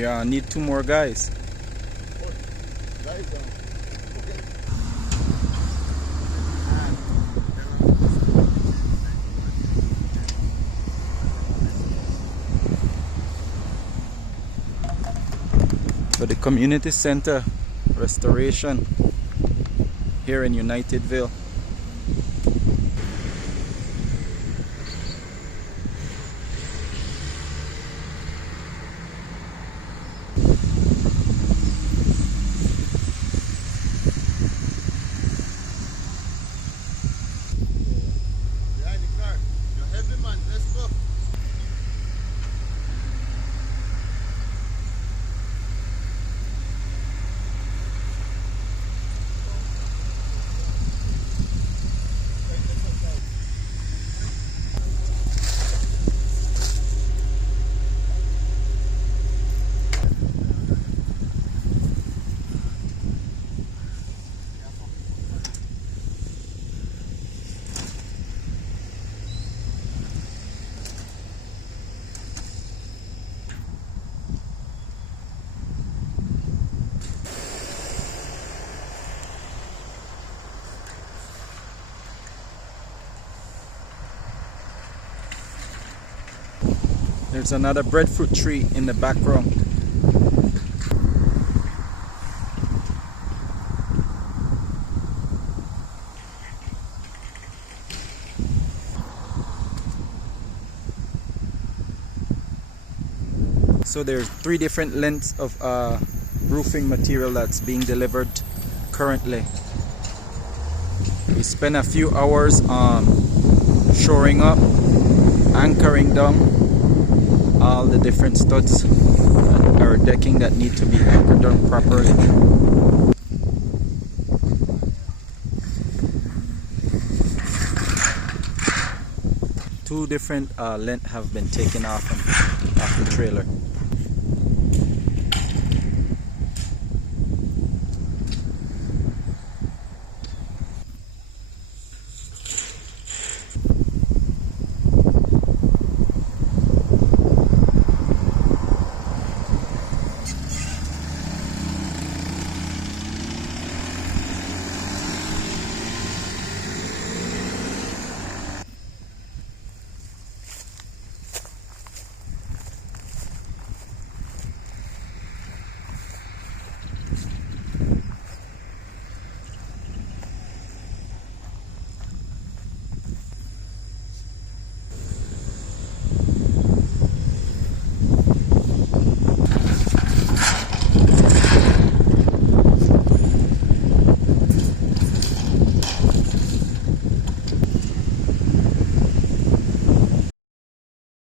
We need 2 more guys. For the community center restoration here in Unitedville. There's another breadfruit tree in the background. So there's 3 different lengths of roofing material that's being delivered currently. We spent a few hours shoring up, anchoring down all the different studs or decking that need to be anchored down properly. 2 different lengths have been taken off the trailer.